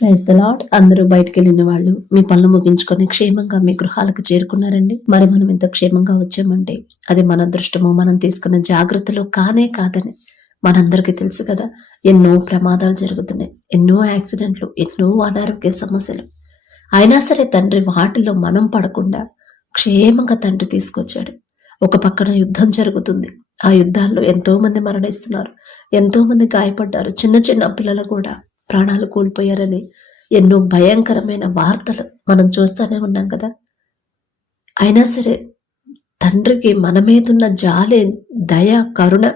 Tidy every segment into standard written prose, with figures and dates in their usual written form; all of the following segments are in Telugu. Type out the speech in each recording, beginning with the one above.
Praise the lord. అందరూ బయటికి వెళ్ళిన వాళ్ళు మీ పనులు ముగించుకొని క్షేమంగా మీ గృహాలకు చేరుకున్నారండి. మరి మనం ఇంత క్షేమంగా వచ్చామంటే అది మన అదృష్టమో మనం తీసుకున్న జాగ్రత్తలో కానే కాదని మనందరికీ తెలుసు కదా. ఎన్నో ప్రమాదాలు జరుగుతున్నాయి, ఎన్నో యాక్సిడెంట్లు, ఎన్నో అనారోగ్య సమస్యలు. అయినా సరే తండ్రి వాటిలో మనం పడకుండా క్షేమంగా తండ్రి తీసుకొచ్చాడు. ఒక పక్కన యుద్ధం జరుగుతుంది, ఆ యుద్ధాల్లో ఎంతో మంది మరణిస్తున్నారు, ఎంతో మంది గాయపడ్డారు, చిన్న చిన్న పిల్లలు కూడా ప్రాణాలు కోల్పోయారని ఎన్నో భయంకరమైన వార్తలు మనం చూస్తూనే ఉన్నాం కదా. అయినా సరే తండ్రికి మన మీదున్న జాలి, దయ, కరుణ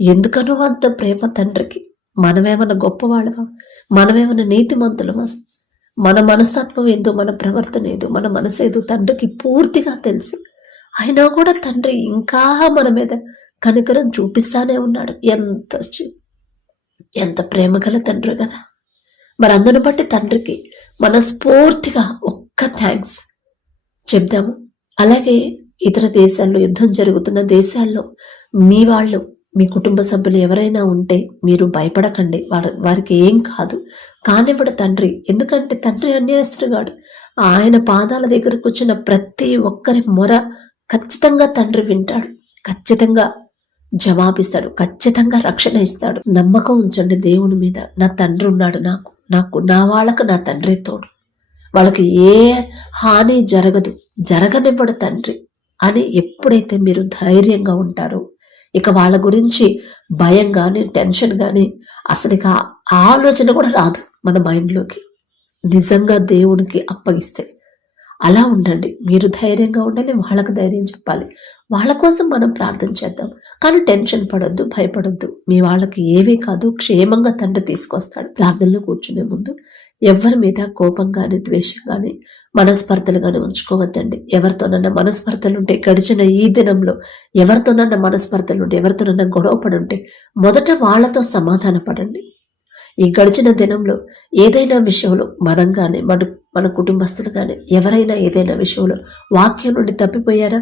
ఎందుకనో అంత ప్రేమ తండ్రికి. మనమేమన్నా గొప్పవాళ్ళమా? మనమేమన్నా నీతిమంతులమా? మన మనస్తత్వం ఏదో, మన ప్రవర్తన ఏదో, మన మనసు ఏదో తండ్రికి పూర్తిగా తెలుసు. అయినా కూడా తండ్రి ఇంకా మన మీద కనికరం చూపిస్తానే ఉన్నాడు. ఎంత ప్రేమ గల తండ్రి కదా. మరి అందును బట్టి తండ్రికి మనస్ఫూర్తిగా ఒక్క థ్యాంక్స్ చెప్దాము. అలాగే ఇతర దేశాల్లో, యుద్ధం జరుగుతున్న దేశాల్లో మీ వాళ్ళు, మీ కుటుంబ సభ్యులు ఎవరైనా ఉంటే మీరు భయపడకండి. వారికి ఏం కాదు కానివ్వడు తండ్రి. ఎందుకంటే తండ్రి అన్యాయస్తుడుగాడు. ఆయన పాదాల దగ్గర కూర్చున్న ప్రతి ఒక్కరి మొర ఖచ్చితంగా తండ్రి వింటాడు, ఖచ్చితంగా జవాబిస్తాడు, ఖచ్చితంగా రక్షణ ఇస్తాడు. నమ్మకం ఉంచండి దేవుని మీద. నా తండ్రి ఉన్నాడు, నా వాళ్ళకు నా తండ్రి తోడు, వాళ్ళకి ఏ హాని జరగనివ్వడు తండ్రి అని ఎప్పుడైతే మీరు ధైర్యంగా ఉంటారో, ఇక వాళ్ళ గురించి భయం కానీ టెన్షన్ కానీ అసలు ఇక ఆలోచన కూడా రాదు మన మైండ్లోకి. నిజంగా దేవునికి అప్పగిస్తే అలా ఉండండి. మీరు ధైర్యంగా ఉండాలి, వాళ్ళకు ధైర్యం చెప్పాలి. వాళ్ళ కోసం మనం ప్రార్థన చేద్దాం, కానీ టెన్షన్ పడొద్దు, భయపడొద్దు. మీ వాళ్ళకి ఏవీ కాదు, క్షేమంగా తండ్రి తీసుకొస్తాడు. ప్రార్థనలో కూర్చునే ముందు ఎవరి మీద కోపం కానీ ద్వేషం కానీ మనస్పర్ధలు కానీ ఉంచుకోవద్దండి. ఎవరితోనన్నా మనస్పర్ధలు ఉంటే, గడిచిన ఈ దినంలో ఎవరితోనన్నా మనస్పర్ధలు ఉంటే, ఎవరితోనన్నా గొడవ పడుంటే మొదట వాళ్ళతో సమాధాన పడండి. ఈ గడిచిన దినంలో ఏదైనా విషయంలో మనం కానీ మన కుటుంబస్తులు కానీ ఎవరైనా ఏదైనా విషయంలో వాక్యం నుండి తప్పిపోయారా?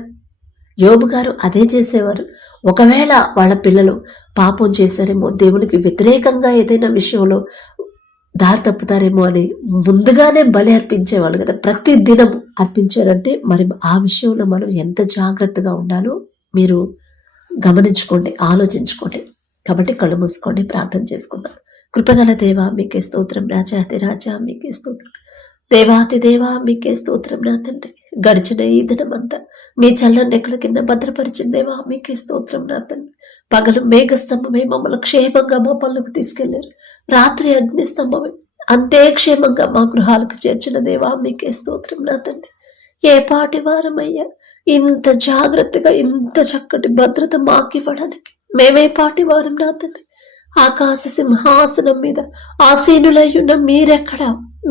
యోబు గారు అదే చేసేవారు. ఒకవేళ వాళ్ళ పిల్లలు పాపం చేశారేమో, దేవునికి వ్యతిరేకంగా ఏదైనా విషయంలో దారి తప్పుతారేమో అని ముందుగానే బలి అర్పించేవాళ్ళు కదా. ప్రతి దినం అర్పించారంటే మరి ఆ విషయంలో మనం ఎంత జాగ్రత్తగా ఉండాలో మీరు గమనించుకోండి, ఆలోచించుకోండి. కాబట్టి కళ్ళు మూసుకోండి, ప్రార్థన చేసుకుందాం. కృపగల దేవా మీకే స్తోత్రం, రాజాతి రాజా మీకే స్తోత్రం, దేవాతి దేవా మీకే స్తోత్రం. నా తండ్రి గడిచిన ఈ దినమంతా మీ చల్లని నెక్కల కింద భద్రపరిచిన దేవా మీకే స్తోత్రం. నా తండ్రి పగలు మేఘస్తంభమే మమ్మల్ని క్షేమంగా మా పనులకు తీసుకెళ్లారు, రాత్రి అగ్నిస్తంభమే అంతే క్షేమంగా మా గృహాలకు చేర్చిన దేవా మీకే స్తోత్రం. నా తండ్రి ఏ పాటి వారమయ్యా, ఇంత జాగ్రత్తగా ఇంత చక్కటి భద్రత మాకివ్వడానికి మేమే పాటి వారం. నా తండ్రి ఆకాశ సింహాసనం మీద ఆసీనులై ఉన్న మీరెక్కడ,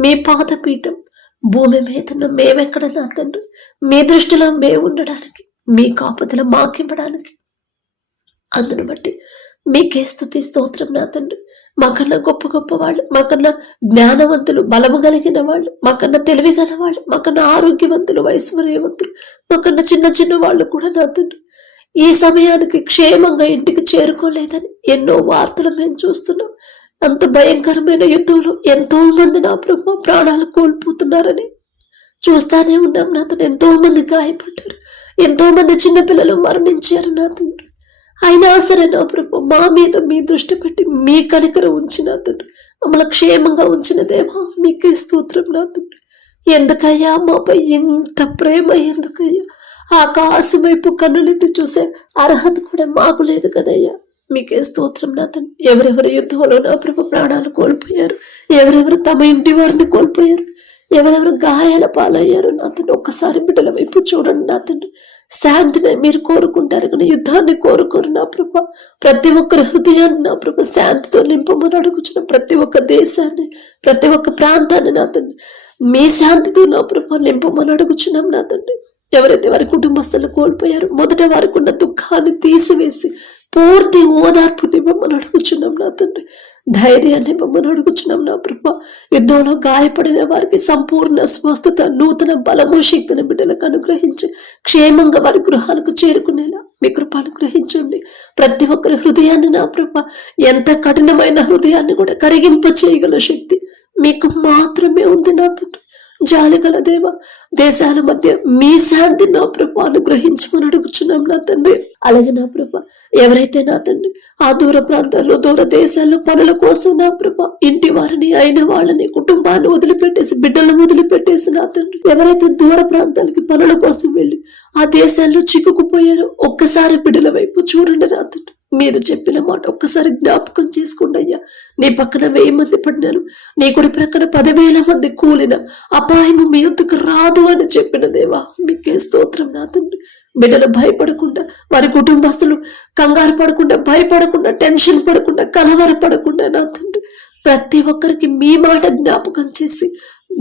మీ పాదపీఠం భూమి మీదున్న మేమెక్కడ నా తండ్రి. మీ దృష్టిలో మేము ఉండడానికి, మీ కాపుదల మాకివ్వడానికి, అందును బట్టి మీకే స్తుతి స్తోత్రం. నా తండ్రి మాకన్నా గొప్ప గొప్ప వాళ్ళు, మాకన్నా జ్ఞానవంతులు, బలము కలిగిన వాళ్ళు, మాకన్నా తెలివి గల వాళ్ళు, మాకన్నా ఆరోగ్యవంతులు, వైశ్వర్యవంతులు, మాకన్నా చిన్న చిన్న వాళ్ళు కూడా నా తండ్రి ఈ సమయానికి క్షేమంగా ఇంటికి చేరుకోలేదని ఎన్నో వార్తలు మేము చూస్తున్నాం. అంత భయంకరమైన యుద్ధంలో ఎంతో మంది నా ప్రభు ప్రాణాలు కోల్పోతున్నారని చూస్తానే ఉన్నాం. నా తండ్రి ఎంతో మంది గాయపడ్డారు, ఎంతో మంది చిన్నపిల్లలు మరణించారు నా తండ్రి. అయినా సరే నా ప్రభు మా మీద మీ దృష్టి పెట్టి మీ కనికరం ఉంచిన తండ్రి, మమ్మల్ని క్షేమంగా ఉంచిన దేవా మీకే స్తోత్రం. నా తండ్రి ఎందుకయ్యా మాపై ఇంత ప్రేమ, ఎందుకయ్యా ఆకాశం వైపు కన్నులెత్తి చూసే అర్హత కూడా మాకు లేదు కదయ్యా. మీకే స్తోత్రం. నా తండ్రి ఎవరెవరు యుద్ధంలో నా ప్రభు ప్రాణాలు కోల్పోయారు, ఎవరెవరు తమ ఇంటి వారిని కోల్పోయారు, ఎవరెవరు గాయాల పాలయ్యారు నా తండ్రి ఒక్కసారి బిడ్డల వైపు చూడండి. నా తండ్రి శాంతిని మీరు కోరుకుంటారు కానీ యుద్ధాన్ని కోరుకోరు నా ప్రభు. ప్రతి ఒక్కరి హృదయాన్ని నా ప్రభు శాంతితో నింపమని అడుగుచున్న ప్రతి ఒక్క దేశాన్ని, ప్రతి ఒక్క ప్రాంతాన్ని నా తండ్రి మీ శాంతితో నా ప్రభు నింపమని అడుగుచున్నాం. నా తండ్రి ఎవరైతే వారి కుటుంబస్తులు కోల్పోయారు మొదట వారికి ఉన్న దుఃఖాన్ని తీసివేసి పూర్తి ఓదార్పుని మమ్మల్ని అడుగుచున్నాం. నా తండ్రి ధైర్యాన్ని మమ్మల్ని అడుగుచున్నాం. నా ప్రభు యుద్ధంలో గాయపడిన వారికి సంపూర్ణ స్వస్థత, నూతన బలము, శక్తిని బిడ్డలకు అనుగ్రహించి క్షేమంగా వారి గృహాలకు చేరుకునేలా మీ కృప అనుగ్రహించండి. ప్రతి ఒక్కరి హృదయాన్ని నా ప్రభు, ఎంత కఠినమైన హృదయాన్ని కూడా కరిగింప చేయగల శక్తి మీకు మాత్రమే ఉంది నా తండ్రి. జాలిగల దేవ, దేశాల మధ్య మీ శాంతి నా ప్రభు అనుగ్రహించమని అడుగుచున్నాం నా తండ్రి. అలాగే నా ప్రభ, ఎవరైతే నా తండ్రి ఆ దూర ప్రాంతాల్లో దూర దేశాల్లో పనుల కోసం నా ప్రభ ఇంటి వారిని అయిన వాళ్ళని కుటుంబాన్ని వదిలిపెట్టేసి బిడ్డలను వదిలిపెట్టేసి నా తండ్రి ఎవరైతే దూర ప్రాంతాలకి పనుల కోసం వెళ్ళి ఆ దేశాల్లో చిక్కుకుపోయారో ఒక్కసారి బిడ్డల వైపు చూడండి నా తండ్రి. మీరు చెప్పిన మాట ఒక్కసారి జ్ఞాపకం చేసుకోండి అయ్యా. నీ పక్కన 1000 మంది పడినారు, నీ కుడి ప్రక్కన 10,000 మంది కూలిన అపాయము మీ యొద్దకు రాదు అని చెప్పిన దేవా, మీకే స్తోత్రం నా తండ్రి. బిడ్డలు భయపడకుండా, వారి కుటుంబస్తులు కంగారు పడకుండా, భయపడకుండా, టెన్షన్ పడకుండా, కలవరపడకుండా నా తండ్రి ప్రతి ఒక్కరికి మీ మాట జ్ఞాపకం చేసి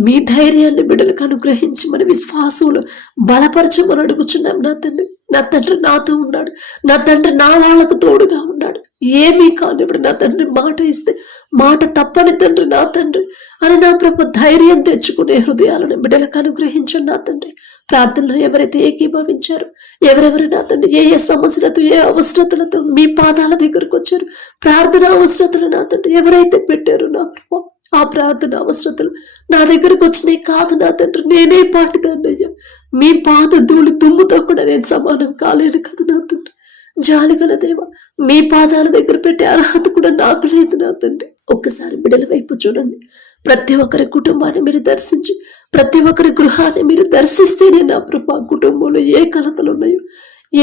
మీ ధైర్యాన్ని బిడ్డలకు అనుగ్రహించి మన విశ్వాసంలో బలపరచమని అడుగుచున్నాం నా తండ్రి. నా తండ్రి నాతో ఉన్నాడు, నా తండ్రి నా వాళ్ళకు తోడుగా ఉన్నాడు, ఏమీ కానివ్వడు నా తండ్రి. మాట ఇస్తే మాట తప్పని తండ్రి నా తండ్రి అని నా ప్రభు ధైర్యం తెచ్చుకునే హృదయాలను బిడ్డలకు అనుగ్రహించండి నా తండ్రి. ప్రార్థనలో ఎవరైతే ఏకీభవించారో, ఎవరెవరు నా తండ్రి ఏ ఏ సమస్యలతో ఏ అవసరతలతో మీ పాదాల దగ్గరకు వచ్చారు, ప్రార్థన అవసరతలు నా తండ్రి ఎవరైతే పెట్టారో నా ప్రభు ఆ ప్రార్థన అవసరతలు నా దగ్గరకు వచ్చినాయి కాదు నా తండ్రి. నేనే పాటుదాన్నయ్యా, మీ పాద ధూళి దుమ్ముతో కూడా నేను సమానం కాలేను కదా నా తండ్రి. జాలిగల దేవ, మీ పాదాల దగ్గర పెట్టే అర్హత కూడా నాకు లేదు నా తండ్రి. ఒక్కసారి బిడ్డల వైపు చూడండి. ప్రతి ఒక్కరి కుటుంబాన్ని మీరు దర్శించి ప్రతి ఒక్కరి గృహాన్ని మీరు దర్శిస్తేనే నా ప్రభా కుటుంబంలో ఏ కలతలు ఉన్నాయో,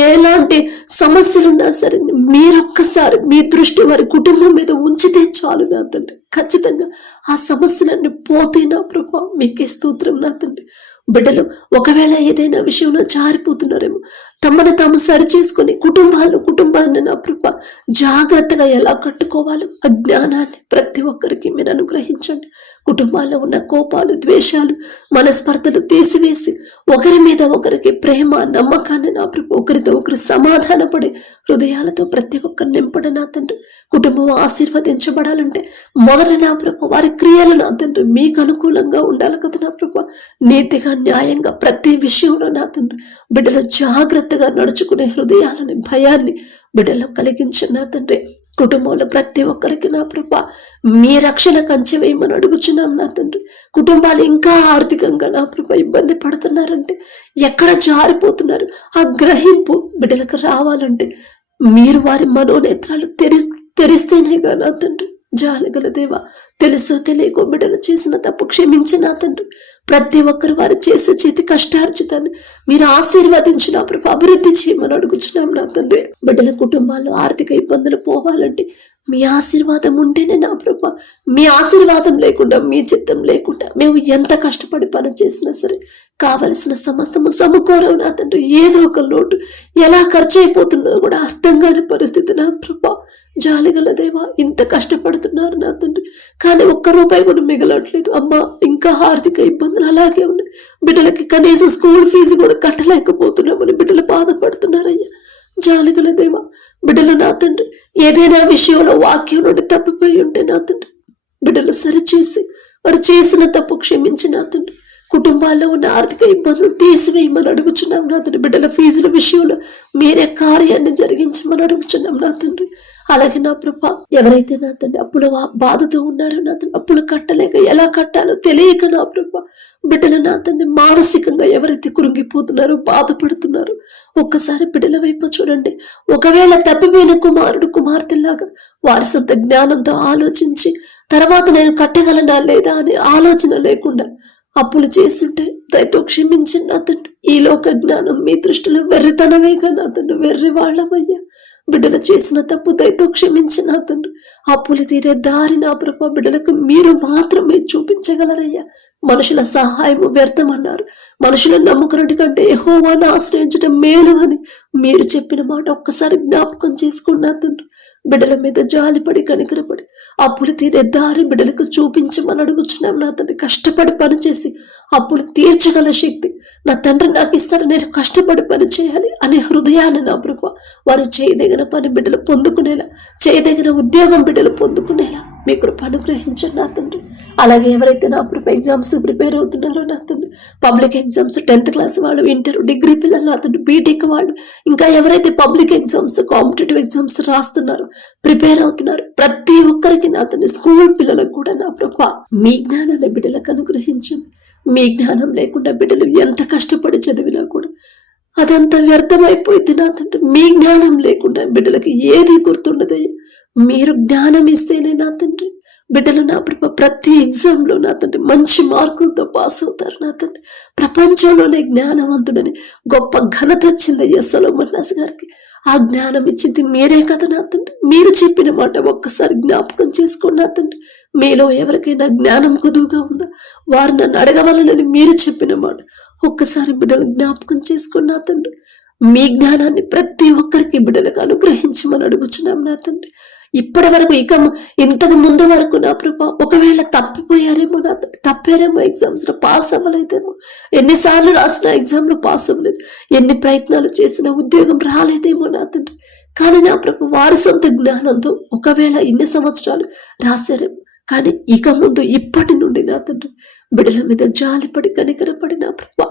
ఎలాంటి సమస్యలున్నా సరే మీరొక్కసారి మీ దృష్టి వారి కుటుంబం మీద ఉంచితే చాలు నా తండ్రి. ఖచ్చితంగా ఆ సమస్యలన్నీ పోతే నా ప్రభా మీకే స్తోత్రం నా తండ్రి. బిడ్డలు ఒకవేళ ఏదైనా విషయంలో జారిపోతున్నారేమో, తమను తాము సరి చేసుకుని కుటుంబాన్ని నా ప్రభా జాగ్రత్తగా ఎలా కట్టుకోవాలో ఆ జ్ఞానాన్ని ప్రతి ఒక్కరికి మీరు అనుగ్రహించండి. కుటుంబాల్లో ఉన్న కోపాలు, ద్వేషాలు, మనస్పర్ధలు తీసివేసి ఒకరి మీద ఒకరికి ప్రేమ, నమ్మకాన్ని నా ప్రభు ఒకరితో ఒకరు సమాధానపడే హృదయాలతో ప్రతి ఒక్కరు నింపడం నా తండ్రి. కుటుంబం ఆశీర్వదించబడాలంటే మొదట నా ప్రభు వారి క్రియలు నా తండ్రి మీకు అనుకూలంగా ఉండాలి కదా నా ప్రభు. నీతిగా, న్యాయంగా ప్రతి విషయంలో నా తండ్రి బిడ్డలు జాగ్రత్తగా నడుచుకునే హృదయాలని, భయాన్ని బిడ్డలో కలిగించండి నా తండ్రి. కుటుంబంలో ప్రతి ఒక్కరికి నా ప్రభా మీ రక్షణ కంచె వేయమని అడుగుచున్నాం నా తండ్రి. కుటుంబాలు ఇంకా ఆర్థికంగా నా ప్రభా ఇబ్బంది పడుతున్నారంటే, ఎక్కడ జారిపోతున్నారు ఆ గ్రహింపు బిడ్డలకు రావాలంటే మీరు వారి మనోనేత్రాలు తెరిస్తేనేగా నా తండ్రి. జాలిగల దేవా, తెలుసో తెలియకో బిడ్డలు చేసిన తప్పు క్షమించి నా తండ్రి. ప్రతి ఒక్కరు వారు చేసే చేతి కష్టార్జితాన్ని మీరు ఆశీర్వదించి నా ప్రభు అభివృద్ధి చేయమని అడుగుచున్నాం నా తండ్రి. బిడ్డల కుటుంబాల్లో ఆర్థిక ఇబ్బందులు పోవాలంటే మీ ఆశీర్వాదం ఉంటేనే నా ప్రభు. మీ ఆశీర్వాదం లేకుండా, మీ చిత్తం లేకుండా మేము ఎంత కష్టపడి పని చేసినా సరే కావలసిన సమస్తము సమకూరవు నా తండ్రి. ఏదో ఒక లోటు ఎలా ఖర్చు అయిపోతుందో కూడా అర్థం కాని పరిస్థితి నా ప్రభా. జాలిగల దేవా, ఇంత కష్టపడుతున్నారు నా తండ్రి, కానీ ఒక్క రూపాయి కూడా మిగలట్లేదు అమ్మా. ఇంకా ఆర్థిక ఇబ్బందులు అలాగే ఉన్నాయి. బిడ్డలకి కనీసం స్కూల్ ఫీజు కూడా కట్టలేకపోతున్నామని బిడ్డలు బాధపడుతున్నారయ్యా. జాలిగల దేవా, బిడ్డలు నా తండ్రి ఏదైనా విషయంలో వాక్యం నుండి తప్పిపోయి ఉంటే నా తండ్రి బిడ్డలు సరిచేసి వారు చేసిన తప్పు క్షమించి నా తండ్రి కుటుంబాల్లో ఉన్న ఆర్థిక ఇబ్బందులు తీసివేయమని అడుగుచున్నాం నా తండ్రి. బిడ్డల ఫీజుల విషయంలో మీరే కార్యాన్ని జరిగించమని అడుగుచున్నాం నా తండ్రి. అలాగే నా ప్రభా, ఎవరైతే నా తండ్రి అప్పుల బాధతో ఉన్నారో నా తండ్రి, అప్పులు కట్టలేక ఎలా కట్టాలో తెలియక నా ప్రభా బిడ్డలు నా తండ్రి మానసికంగా ఎవరైతే కృంగిపోతున్నారో, బాధపడుతున్నారో ఒక్కసారి బిడ్డల వైపు చూడండి. ఒకవేళ తప్పిపోయిన కుమారుడు, కుమార్తెలాగా వారి సొంత జ్ఞానంతో ఆలోచించి తర్వాత నేను కట్టగలనా లేదా అనే ఆలోచన లేకుండా అప్పులు చేస్తుంటే దయతో క్షమించండి నా తండ్రి. ఈ లోక జ్ఞానం మీ దృష్టిలో వెర్రితనమేగా నా తండ్రి, వెర్రి వాళ్ళమయ్యా. బిడ్డలు చేసిన తప్పు దయతో క్షమించి నా తండ్రి అప్పులు తీరే దారి నా ప్రభా బిడ్డలకు మీరు మాత్రమే చూపించగలరయ్యా. మనుషుల సహాయము వ్యర్థమన్నారు. మనుషులను నమ్ముకున్నట్టు కంటే యెహోవాను ఆశ్రయించడం మేలు అని మీరు చెప్పిన మాట ఒక్కసారి జ్ఞాపకం చేసుకున్నా తండ్రి. బిడ్డల మీద జాలిపడి కనికరపడి అప్పులు తీరే దారి బిడ్డలకు చూపించమని అడుగుచున్నాం నా తండ్రి. కష్టపడి పనిచేసి అప్పులు తీర్చగల శక్తి నా తండ్రి నాకు ఇస్తాడు, నేను కష్టపడి పని చేయాలి అనే హృదయాన్ని నా ప్రభు వారు చేయదగిన పని బిడ్డలు పొందుకునేలా, చేయదగిన ఉద్యోగం బిడ్డలు పొందుకునేలా మీ కృప అనుగ్రహించండి నా తండ్రి. అలాగే ఎవరైతే నా ప్రభు ఎగ్జామ్స్ ప్రిపేర్ అవుతున్నారో నా తండ్రి, పబ్లిక్ ఎగ్జామ్స్ 10th క్లాస్ వాళ్ళు, ఇంటర్ డిగ్రీ పిల్లలు నా తండ్రి, బీటెక్ వాళ్ళు, ఇంకా ఎవరైతే పబ్లిక్ ఎగ్జామ్స్ కాంపిటేటివ్ ఎగ్జామ్స్ రాస్తున్నారో, ప్రిపేర్ అవుతున్నారు, ప్రతి ఒక్కరికి నా తండ్రి, స్కూల్ పిల్లలకు కూడా నా ప్రభు మీ జ్ఞానాన్ని బిడ్డలకు అనుగ్రహించండి. మీ జ్ఞానం లేకుండా బిడ్డలు ఎంత కష్టపడి చదివినా కూడా అదంతా వ్యర్థమైపోయింది నా తండ్రి. మీ జ్ఞానం లేకుండా బిడ్డలకి ఏది గుర్తుండదయ్యా. మీరు జ్ఞానం ఇస్తేనే నా తండ్రి బిడ్డలు నా ప్రభు ప్రతి ఎగ్జామ్లో నా తండ్రి మంచి మార్కులతో పాస్ అవుతారు నా తండ్రి. ప్రపంచంలోనే జ్ఞానవంతుడని గొప్ప ఘనత వచ్చిందయ్యా సొలొమోన్ రాజు గారికి. ఆ జ్ఞానం ఇచ్చింది మీరే కదా నా తండ్రి. మీరు చెప్పిన మాట ఒక్కసారి జ్ఞాపకం చేసుకోండి నా తండ్రి. మీలో ఎవరికైనా జ్ఞానం కొదువుగా ఉందా, వారు నన్ను అడగవాలని మీరు చెప్పిన మాట ఒక్కసారి బిడ్డలు జ్ఞాపకం చేసుకోండి నా తండ్రి. మీ జ్ఞానాన్ని ప్రతి ఒక్కరికి బిడ్డలకు అనుగ్రహించమని అడుగుచున్నాం నా తండ్రి. ఇప్పటి వరకు ఇంతకు ముందు వరకు నా ప్రభా ఒకవేళ తప్పిపోయారేమో నా తండ్రి, తప్పారేమో ఎగ్జామ్స్ లో, పాస్ అవ్వలేదేమో, ఎన్నిసార్లు రాసిన ఎగ్జామ్ లో పాస్ అవ్వలేదు, ఎన్ని ప్రయత్నాలు చేసినా ఉద్యోగం రాలేదేమో నా తండ్రి. కానీ నా ప్రభు వారి సొంత జ్ఞానంతో ఒకవేళ ఇన్ని సంవత్సరాలు రాశారేమో, కానీ ఇక ముందు ఇప్పటి నుండి నా తండ్రి బిడ్డల మీద జాలిపడి కనికరపడి నా ప్రభా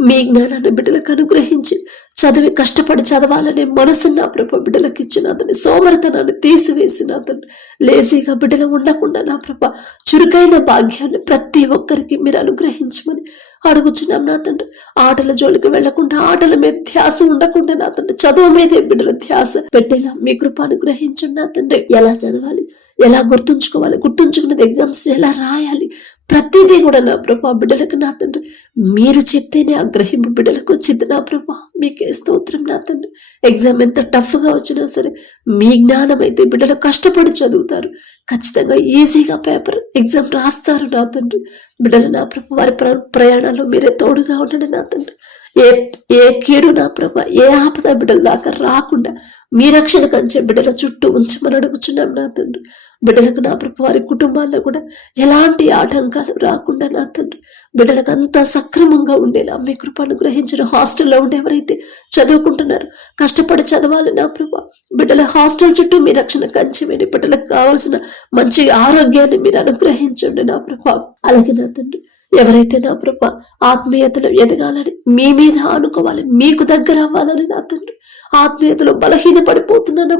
మీ జ్ఞానాన్ని బిడ్డలకు అనుగ్రహించి చదివి కష్టపడి చదవాలనే మనసు నా ప్రభ బిడ్డలకు ఇచ్చిన అతని సోమరతనాన్ని తీసివేసిన అతను లేజీగా బిడ్డలు ఉండకుండా నా ప్రభ చురుకైన భాగ్యాన్ని ప్రతి ఒక్కరికి మీరు అనుగ్రహించమని అడుగుచున్నాం నా తండ్రి. ఆటల జోలికి వెళ్లకుండా, ఆటల మీద ధ్యాస ఉండకుండా నా తండ్రి చదువు మీదే బిడ్డల ధ్యాస పెట్టేలా మీ కృప అనుగ్రహించండి నా తండ్రి. ఎలా చదవాలి, ఎలా గుర్తుంచుకోవాలి, గుర్తుంచుకున్నది ఎగ్జామ్స్ ఎలా రాయాలి, ప్రతిదీ కూడా నా ప్రభా బిడ్డలకు నా తండ్రి మీరు చెప్తేనే ఆ గ్రహింపు బిడ్డలకు వచ్చింది నా ప్రభా. మీకే స్తోత్రం నా తండ్రి. ఎగ్జామ్ ఎంత టఫ్గా వచ్చినా సరే మీ జ్ఞానం అయితే బిడ్డలు కష్టపడి చదువుతారు, ఖచ్చితంగా ఈజీగా పేపర్ ఎగ్జామ్ రాస్తారు నా తండ్రి. బిడ్డలు నా ప్రభా వారి ప్రయాణాల్లో మీరే తోడుగా ఉండండి నా తండ్రి. ఏ కీడు నా ప్రభా, ఏ ఆపద బిడ్డల దాకా రాకుండా మీ రక్షణ కంచే బిడ్డల చుట్టూ ఉంచమని అడుగుచున్నాం నా తండ్రి. బిడ్డలకు నా ప్రభు వారి కుటుంబాల్లో కూడా ఎలాంటి ఆటంకాలు రాకుండా నా తండ్రి బిడ్డలకు అంతా సక్రమంగా ఉండేలా మీ కృప అనుగ్రహించిన. హాస్టల్లో ఉండే ఎవరైతే చదువుకుంటున్నారు, కష్టపడి చదవాలి నా ప్రభు, బిడ్డల హాస్టల్ చుట్టూ మీ రక్షణ కంచెమేని, బిడ్డలకు కావాల్సిన మంచి ఆరోగ్యాన్ని మీరు అనుగ్రహించండి నా ప్రభు. అలాగే నా తండ్రి ఎవరైతే నా ప్రభ ఆత్మీయతలో ఎదగాలని, మీ మీద ఆనుకోవాలి, మీకు దగ్గర అవ్వాలని నా తండ్రి ఆత్మీయతలో బలహీన పడిపోతున్నాను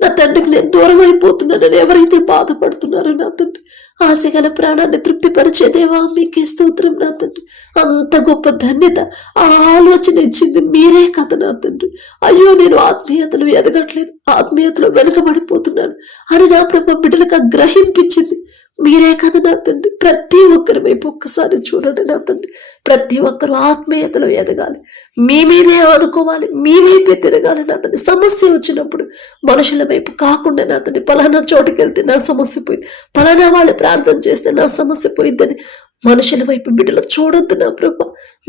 నా తండ్రికి, నేను దూరం అయిపోతున్నానని ఎవరైతే బాధపడుతున్నారో నా తండ్రి ఆశగల ప్రాణాన్ని తృప్తిపరిచేదేవా మీకే స్తోత్రం నా తండ్రి. అంత గొప్ప ధన్యత ఆ ఆలోచన ఇచ్చింది మీరే కదా నా తండ్రి. అయ్యో నేను ఆత్మీయతలో ఎదగట్లేదు, ఆత్మీయతలో వెనుకబడిపోతున్నాను అని నా ప్రభ బిడ్డలకు గ్రహింపించింది మీరే కదా నా తండ్రి. ప్రతి ఒక్కరి వైపు ఒక్కసారి చూడండి నా తండ్రి. ప్రతి ఒక్కరు ఆత్మీయతలో ఎదగాలి, మీ మీదే అనుకోవాలి, మీ వైపే తిరగాలి నా తండ్రి. సమస్య వచ్చినప్పుడు మనుషుల వైపు కాకుండా నా తండ్రి పలానా చోటుకి వెళ్తే నా సమస్య పోయింది, పలానా వాళ్ళు ప్రార్థన చేస్తే నా సమస్య పోయిందని మనుషుల వైపు బిడ్డలు చూడొద్దు నా ప్రభు.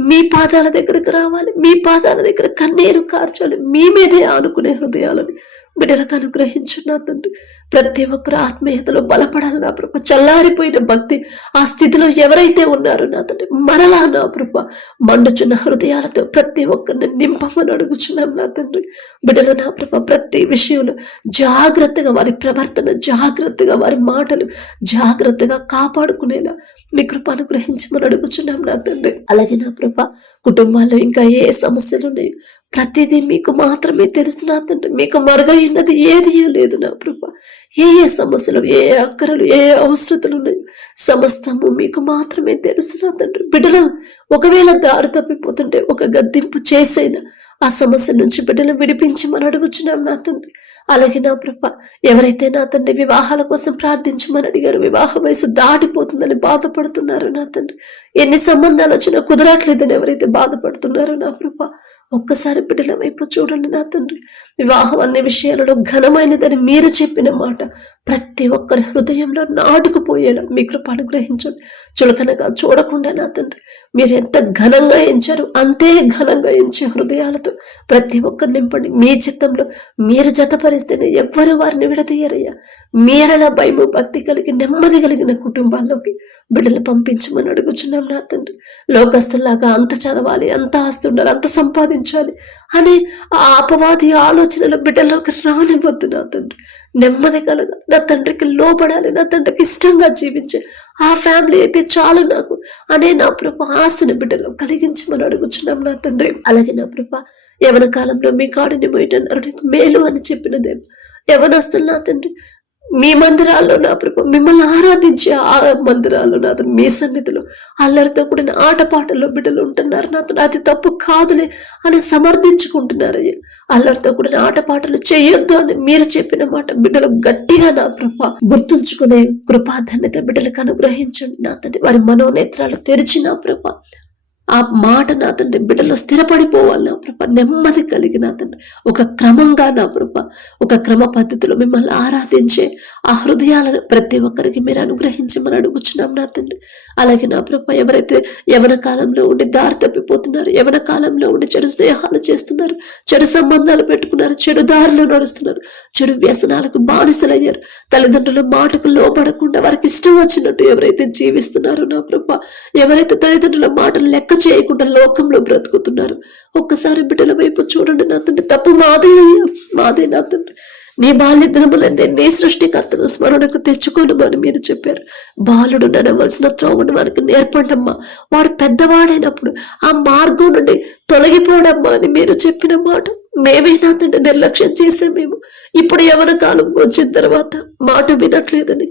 మీ పాదాల దగ్గరకు రావాలి, మీ పాదాల దగ్గర కన్నీరు కార్చాలి, మీ మీదే ఆనుకునే హృదయాలని బిడ్డలకు అనుగ్రహించు నా తండ్రి. ప్రతి ఒక్కరు ఆత్మీయతలో బలపడాలి నా ప్రభు. చల్లారిపోయిన భక్తి ఆ స్థితిలో ఎవరైతే ఉన్నారో నా తండ్రి మరలా నా ప్రభు మండుచున్న హృదయాలతో ప్రతి ఒక్కరిని నింపమని అడుగుచున్నాం నా తండ్రి. బిడ్డలు నా ప్రభు ప్రతి విషయంలో జాగ్రత్తగా వారి ప్రవర్తన, జాగ్రత్తగా వారి మాటలు జాగ్రత్తగా కాపాడుకునేలా మీ కృప అనుగ్రహించమని అడుగుచున్నాం నా తండ్రి. అలాగే నా ప్రభ కుటుంబాల్లో ఇంకా ఏ సమస్యలు ఉన్నాయో ప్రతిదీ మీకు మాత్రమే తెలుసు నా తండ్రి. మీకు మరుగైనది ఏది లేదు నా ప్రభ. ఏ సమస్యలు, ఏ అక్కరలు, ఏ అవసరతలు ఉన్నాయో సమస్తము మీకు మాత్రమే తెలుసు నా తండ్రి. బిడ్డలు ఒకవేళ దారి తప్పిపోతుంటే ఒక గద్దింపు చేసైనా ఆ సమస్య నుంచి బిడ్డలు విడిపించమని అడుగుచున్నాం నా తండ్రి. అలాగే నా ప్రభ ఎవరైతే నా తండ్రి వివాహాల కోసం ప్రార్థించమని అడిగారు, వివాహ వయసు దాటిపోతుందని బాధపడుతున్నారు నా తండ్రి, ఎన్ని సంబంధాలు వచ్చినా కుదరట్లేదని ఎవరైతే బాధపడుతున్నారో నా ప్రభ ఒక్కసారి బిడ్డల వైపు చూడండి నా తండ్రి. వివాహం అనే విషయాలలో ఘనమైనదని మీరు చెప్పిన మాట ప్రతి ఒక్కరి హృదయంలో నాటుకుపోయేలా మీ కృప అనుగ్రహించండి. చులకనగా చూడకుండా నా తండ్రి మీరు ఎంత ఘనంగా ఎంచారు అంతే ఘనంగా ఎంచే హృదయాలతో ప్రతి ఒక్కరు నింపండి. మీ చిత్తంలో మీరు జతపరిస్తేనే ఎవ్వరు వారిని విడదీయరయ్యా. మీడల భయము భక్తి కలిగి నెమ్మది కలిగిన కుటుంబాల్లోకి బిడ్డలు పంపించమని అడుగుచున్నాం నా తండ్రి. లోకస్తుల్లాగా అంత చదవాలి, అంత ఆస్తుండాలి, అంత సంపాదించాలి సంపాదించాలి అనే ఆ అపవాది ఆలోచనల బిడ్డలోకి రానివ్వద్దు నా తండ్రి. నెమ్మది కలగాలి, నా తండ్రికి లోబడాలి, నా తండ్రికి ఇష్టంగా జీవించే ఆ ఫ్యామిలీ అయితే చాలు నాకు అనే నా ప్రభ ఆశని బిడ్డలో కలిగించమని అడుగుచున్నాం నా తండ్రి. అలాగే నా ప్రభ యవన కాలంలో మీ కాడిని పోయిటన్నారు నీకు మేలు అని చెప్పినదేమో యవనస్తులు నా తండ్రి మీ మందిరాల్లో నా ప్రభు మిమ్మల్ని ఆరాధించే ఆ మందిరాల్లో నా మీ సన్నిధిలో అల్లరితో కూడిన ఆటపాటల్లో బిడ్డలు ఉంటున్నారు నా అది తప్పు కాదులే అని సమర్థించుకుంటున్నారయ్యా. అల్లరితో కూడిన ఆటపాటలు చేయొద్దు అని మీరు చెప్పిన మాట బిడ్డలు గట్టిగా నా ప్రభ గుర్తుంచుకునే కృపాధన్యత బిడ్డలకు అనుగ్రహించండి నా తండ్రి. వారి మనోనేత్రాలు తెరిచి నా ప్రభ ఆ మాట నా తండ్రి బిడ్డలో స్థిరపడిపోవాలి నా ప్రభ. నెమ్మది కలిగి నా తండ్రి ఒక క్రమంగా నా ప్రభ ఒక క్రమ పద్ధతిలో మిమ్మల్ని ఆరాధించే ఆ హృదయాలను ప్రతి ఒక్కరికి మీరు అనుగ్రహించమని అడుగుచున్నాం నా తండ్రి. అలాగే నా ప్రభ ఎవరైతే యవన కాలంలో ఉండి దారి తప్పిపోతున్నారు, యవన కాలంలో ఉండి చెడు స్నేహాలు చేస్తున్నారు, చెడు సంబంధాలు పెట్టుకున్నారు, చెడు దారిలో నడుస్తున్నారు, చెడు వ్యసనాలకు బానిసలయ్యారు, తల్లిదండ్రుల మాటకు లోపడకుండా వారికి ఇష్టం వచ్చినట్టు ఎవరైతే జీవిస్తున్నారో నా ప్రభ, ఎవరైతే తల్లిదండ్రుల మాటలు లెక్క చేయకుండా లోకంలో బ్రతుకుతున్నారు, ఒక్కసారి బిడ్డల వైపు చూడండి నా తండ్రి. తప్పు మాదేనయ్యా, మాదే నా తండ్రి. నీ బాల్య దినములందే నీ సృష్టికర్తను స్మరణకు తెచ్చుకోనమని మీరు చెప్పారు. బాలుడు నడవలసిన త్రోవను వారికి నేర్పడమ్మా, వాడు పెద్దవాడైనప్పుడు ఆ మార్గం నుండి తొలగిపోవడమ్మా అని మీరు చెప్పిన మాట మేమే నా తండ్రి నిర్లక్ష్యం చేసామేమో. ఇప్పుడు యవన కాలం వచ్చిన తర్వాత మాట వినట్లేదని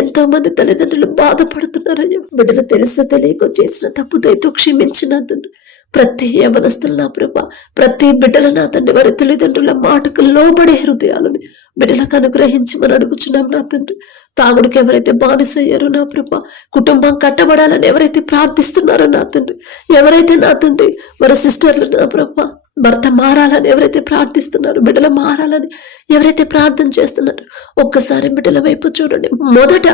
ఎంతో మంది తల్లిదండ్రులు బాధపడుతున్నారయ్యా. బిడ్డలు తెలుసో తెలియకో చేసిన తప్పు దయతో క్షమించిన తండ్రి. ప్రతి యవనస్తులు నా ప్రభ ప్రతి బిడ్డల నా తండ్రి వారి తల్లిదండ్రుల మాటకు లోబడే హృదయాలని బిడ్డలకు అనుగ్రహించమని అడుగుచున్నాం నా తండ్రి. తాగుడికి ఎవరైతే బానిసయ్యారో నా ప్రభ, కుటుంబం కట్టబడాలని ఎవరైతే ప్రార్థిస్తున్నారో నా తండ్రి, ఎవరైతే నా తండ్రి వారి సిస్టర్లు నా ప్రభ భర్త మారాలని ఎవరైతే ప్రార్థిస్తున్నారు, బిడ్డలు మారాలని ఎవరైతే ప్రార్థన చేస్తున్నారు, ఒక్కసారి బిడ్డల వైపు చూడండి. మొదట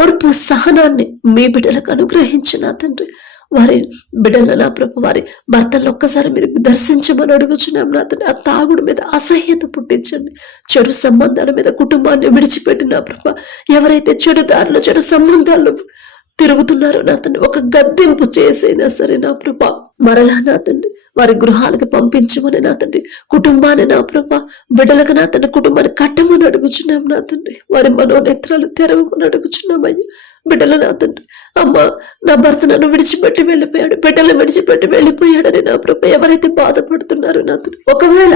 ఓర్పు సహనాన్ని మీ బిడ్డలకు అనుగ్రహించిన తండ్రి. వారి బిడ్డల నా ప్రభు వారి భర్తలను ఒక్కసారి మీరు దర్శించమని అడుగుచున్నాం నా తండ్రి. ఆ తాగుడు మీద అసహ్యత పుట్టించండి, చెడు సంబంధాల మీద కుటుంబాన్ని విడిచిపెట్టిన ప్రభు ఎవరైతే చెడు దారిలో చెడు సంబంధాలు తిరుగుతున్నారో నా తండ్రి ఒక గద్దెంపు చేసైనా సరే నా ప్రభ మరలా నా తండ్రి వారి గృహాలకు పంపించమని నా తండ్రి, కుటుంబాన్ని నా ప్రభ బిడ్డలకు నా తండ్రి కుటుంబాన్ని కట్టమని అడుగుచున్నాం నా తండ్రి. వారి మనోనేత్రాలు తెరవమని అడుగుచున్నామయ్యా. బిడ్డలు నా తండ్రి అమ్మ నా భర్త నన్ను విడిచిపెట్టి వెళ్ళిపోయాడు, బిడ్డలు విడిచిపెట్టి వెళ్ళిపోయాడని నా ప్రభ ఎవరైతే బాధపడుతున్నారో నా తండ్రి, ఒకవేళ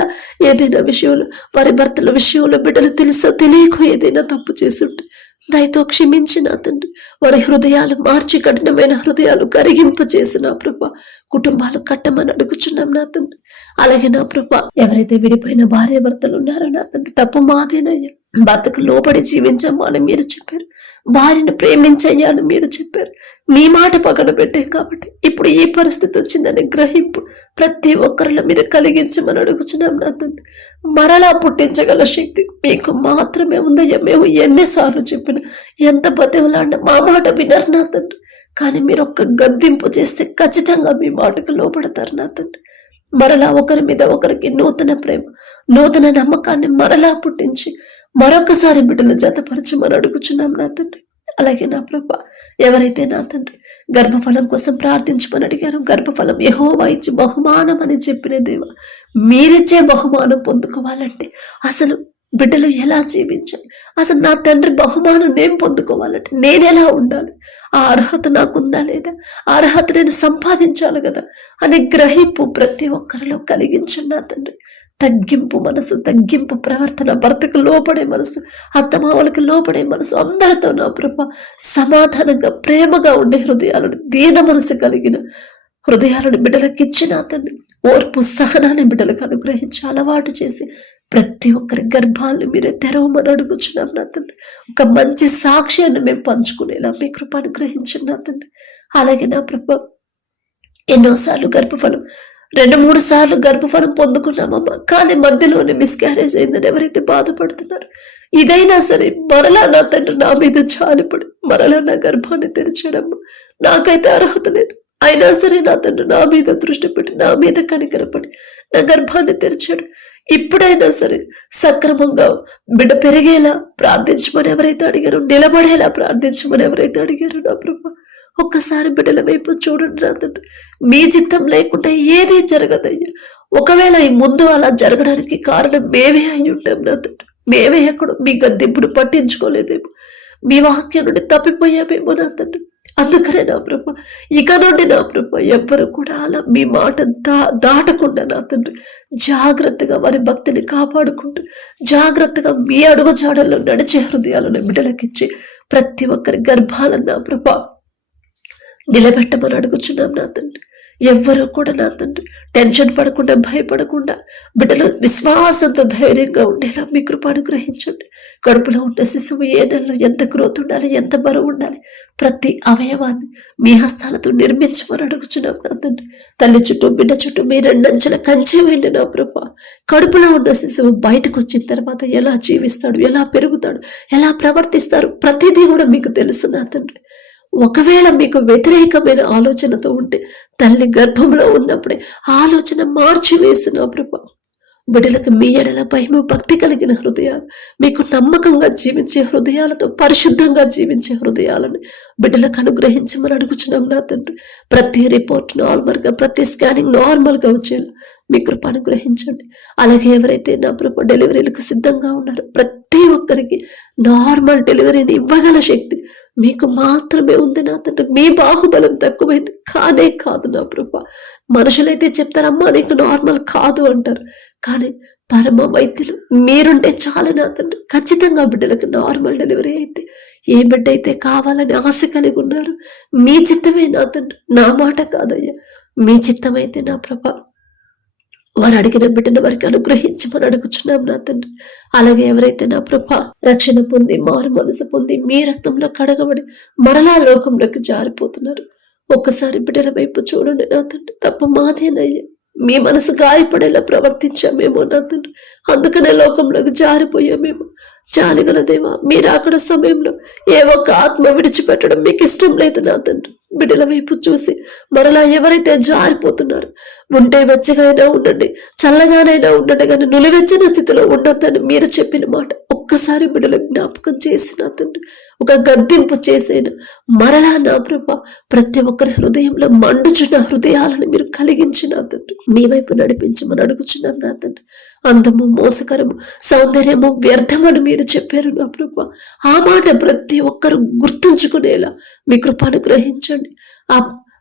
ఏదైనా విషయంలో వారి భర్తల విషయంలో బిడ్డలు తెలుసో తెలియకో ఏదైనా తప్పు చేసుంటే దయతో క్షమించి నా తండ్రి వారి హృదయాలు మార్చి కఠినమైన హృదయాలు కరిగింపు చేసి నా ప్రభ కుటుంబాలు కట్టమని అడుగుచున్నాం నా తండ్రి. అలాగే నా ప్రభ ఎవరైతే విడిపోయిన భార్య భర్తలు ఉన్నారో నా తండ్రి తప్పు మాదేనయ్యా, భర్తకు లోబడి జీవించమ్మా అని మీరు చెప్పారు, భార్యను ప్రేమించయ్యా అని మీరు చెప్పారు. మీ మాట పక్కన పెట్టాం కాబట్టి ఇప్పుడు ఈ పరిస్థితి వచ్చిందని గ్రహింపు ప్రతి ఒక్కరిలో మీరు కలిగించమని అడుగుచున్నాం నా తండ్రి. మరలా పుట్టించగల శక్తి మీకు మాత్రమే ఉందయ్యా. మేము ఎన్నిసార్లు చెప్పినా ఎంత బతిమలాడినా మా మాట వినరు నా తండ్రి. కానీ మీరు ఒక్క గద్దింపు చేస్తే ఖచ్చితంగా మీ మాటకు లోపడతారు నా తండ్రి. మరలా ఒకరి మీద ఒకరికి నూతన ప్రేమ నూతన నమ్మకాన్ని మరలా పుట్టించి మరొకసారి బిడ్డలు జతపరచమని అడుగుచున్నాం నా తండ్రి. అలాగే నా ప్రభ ఎవరైతే నా తండ్రి గర్భఫలం కోసం ప్రార్థించమని అడిగారు, గర్భఫలం యెహోవా ఇచ్చి బహుమానం అని చెప్పిన దేవా, మీరిచ్చే బహుమానం పొందుకోవాలంటే అసలు బిడ్డలు ఎలా జీవించాలి, అసలు నా తండ్రి బహుమానం నేను పొందుకోవాలంటే నేను ఎలా ఉండాలి, ఆ అర్హత నాకుందా లేదా, ఆ అర్హత నేను సంపాదించాలి కదా అనే గ్రహింపు ప్రతి ఒక్కరిలో కలిగించండి నా తండ్రి. తగ్గింపు మనసు, తగ్గింపు ప్రవర్తన, భర్తకు లోపడే మనసు, అత్తమామలకు లోపడే మనసు, అందరితో నా ప్రభ సమాధానంగా ప్రేమగా ఉండే హృదయాలను దీన మనసు కలిగిన హృదయాలను బిడ్డలకు ఇచ్చిన తండ్రి ఓర్పు సహనాన్ని బిడ్డలకు అనుగ్రహించి అలవాటు చేసి ప్రతి ఒక్కరి గర్భాలను మీరే తెరవమని అడుగుచున్నాం నా తండ్రి. ఒక మంచి సాక్ష్యాన్ని మేము పంచుకునేలా మీ కృప అనుగ్రహించండి నా తండ్రి. అలాగే నా ప్రభ ఎన్నోసార్లు గర్భఫలం 2-3 సార్లు గర్భఫలం పొందుకున్నామమ్మా, కానీ మధ్యలోనే మిస్క్యారేజ్ అయిందని ఎవరైతే బాధపడుతున్నారు, ఇదైనా సరే మరలా నా తండ్రి నా మీద జాలిపడి మరలా నా గర్భాన్ని తెరిచాడమ్మా. నాకైతే అర్హత లేదు, అయినా సరే నా తండ్రి నా మీద దృష్టి పెట్టి నా మీద కనికరపడి నా గర్భాన్ని తెరిచాడు. ఇప్పుడైనా సరే సక్రమంగా బిడ్డ పెరిగేలా ప్రార్థించమని ఎవరైతే అడిగారో, నిలబడేలా ప్రార్థించమని ఎవరైతే అడిగారో నా ప్రభ ఒక్కసారి బిడ్డల వైపు చూడండి నా తండ్రి. మీ చిత్తం లేకుండా ఏదీ జరగదయ్యా. ఒకవేళ ఈ ముందు అలా జరగడానికి కారణం మేమే అయి ఉంటాం నా తండ్రి. మేమే ఎక్కడో మీ గద్దెంపును పట్టించుకోలేదేమో, మీ వాక్యం నుండి తప్పిపోయామేమో నా తండ్రి. అందుకనే నా ప్రభ ఇక నుండి నా ప్రభ ఎవ్వరు కూడా అలా మీ మాట దాటకుండా నా తండ్రి జాగ్రత్తగా వారి భక్తిని కాపాడుకుంటూ జాగ్రత్తగా మీ అడుగు జాడల్లో నడిచే హృదయాలను బిడ్డలకిచ్చి ప్రతి ఒక్కరి గర్భాలను నా ప్రభ నిలబెట్టమని అడుగుచున్నాం నా తండ్రి. ఎవ్వరూ కూడా నా తండ్రి టెన్షన్ పడకుండా భయపడకుండా బిడ్డలు విశ్వాసంతో ధైర్యంగా ఉండేలా మీ కృప అనుగ్రహించండి. కడుపులో ఉన్న శిశువు ఏ నెలలో ఎంత గ్రోత్ ఉండాలి, ఎంత బరువు ఉండాలి, ప్రతి అవయవాన్ని మీ హస్తాలతో నిర్మించమని అడుగుచున్నాం నా తండ్రి. తల్లి చుట్టూ బిడ్డ చుట్టూ మీ రెండంచెల కంచె వేయండి నా ప్రభ. కడుపులో ఉన్న శిశువు బయటకు వచ్చిన తర్వాత ఎలా జీవిస్తాడు, ఎలా పెరుగుతాడు, ఎలా ప్రవర్తిస్తారు, ప్రతిదీ కూడా మీకు తెలుసు నా తండ్రి. ఒకవేళ మీకు వ్యతిరేకమైన ఆలోచనతో ఉంటే తల్లి గర్భంలో ఉన్నప్పుడే ఆలోచన మార్చి వేసిన ప్రభా. బిడ్డలకు మీ ఎడల భయము భక్తి కలిగిన హృదయాలు, మీకు నమ్మకంగా జీవించే హృదయాలతో పరిశుద్ధంగా జీవించే హృదయాలను బిడ్డలకు అనుగ్రహించమని అడుగుచున్నాం నా తండ్రి. ప్రతి రిపోర్ట్ నార్మల్గా, ప్రతి స్కానింగ్ నార్మల్గా వచ్చేలా మీ కృప అనుగ్రహించండి. అలాగే ఎవరైతే నా ప్రభు డెలివరీలకు సిద్ధంగా ఉన్నారో ప్రతి ఒక్కరికి నార్మల్ డెలివరీని ఇవ్వగల శక్తి మీకు మాత్రమే ఉంది నా తండ్రి. మీ బాహుబలం తక్కువైంది కానే కాదు నా ప్రభు. మనుషులైతే చెప్తారమ్మా నీకు నార్మల్ కాదు అంటారు, కానీ పరమ వైద్యులు మీరుంటే చాలు నా తండ్రి. ఖచ్చితంగా బిడ్డలకు నార్మల్ డెలివరీ అయితే ఏ బిడ్డ అయితే కావాలని ఆశ కలిగి ఉన్నారు మీ చిత్తమే నా తండ్రి, నా మాట కాదయ్యా. మీ చిత్తమైతే నా ప్రభా వారు అడిగిన బిడ్డను వారికి అనుగ్రహించమని అడుగుచున్నాం నా తండ్రి. అలాగే ఎవరైతే నా ప్రభా రక్షణ పొంది మారు మనసు పొంది మీ రక్తంలో కడగబడి మరలా లోకంలోకి జారిపోతున్నారు, ఒక్కసారి బిడ్డల వైపు చూడండి నా తండ్రి. తప్పు మాదేనయ్యా, మీ మనసు గాయపడేలా ప్రవర్తించామేమో నా తండ్రి, అందుకనే లోకంలోకి జారిపోయామేమో. జాలిగల దేవా, మీరు అక్కడ సమయంలో ఏ ఒక్క ఆత్మ విడిచిపెట్టడం మీకు ఇష్టం లేదు నా తండ్రి. బిడ్డల వైపు చూసి మరలా ఎవరైతే జారిపోతున్నారు ఉంటే వెచ్చగా అయినా ఉండండి, చల్లగానైనా ఉండండి, కానీ నులివెచ్చని స్థితిలో ఉండొద్దని మీరు చెప్పిన మాట ఒక్కసారి బిడ్డల జ్ఞాపకం చేసిన తండ్రి, ఒక గద్దింపు చేసేన మరలా నా ప్రభా ప్రతి ఒక్కరి హృదయంలో మండుచున్న హృదయాలను మీరు కలిగించిన తండ్రి మీ వైపు నడిపించమని అడుగుచున్నాం నా తండ్రి. అందము మోసకరము సౌందర్యము వ్యర్థమని మీరు చెప్పారు నా ప్రభా. ఆ మాట ప్రతి ఒక్కరు గుర్తుంచుకునేలా మీ కృప అనుగ్రహించండి. ఆ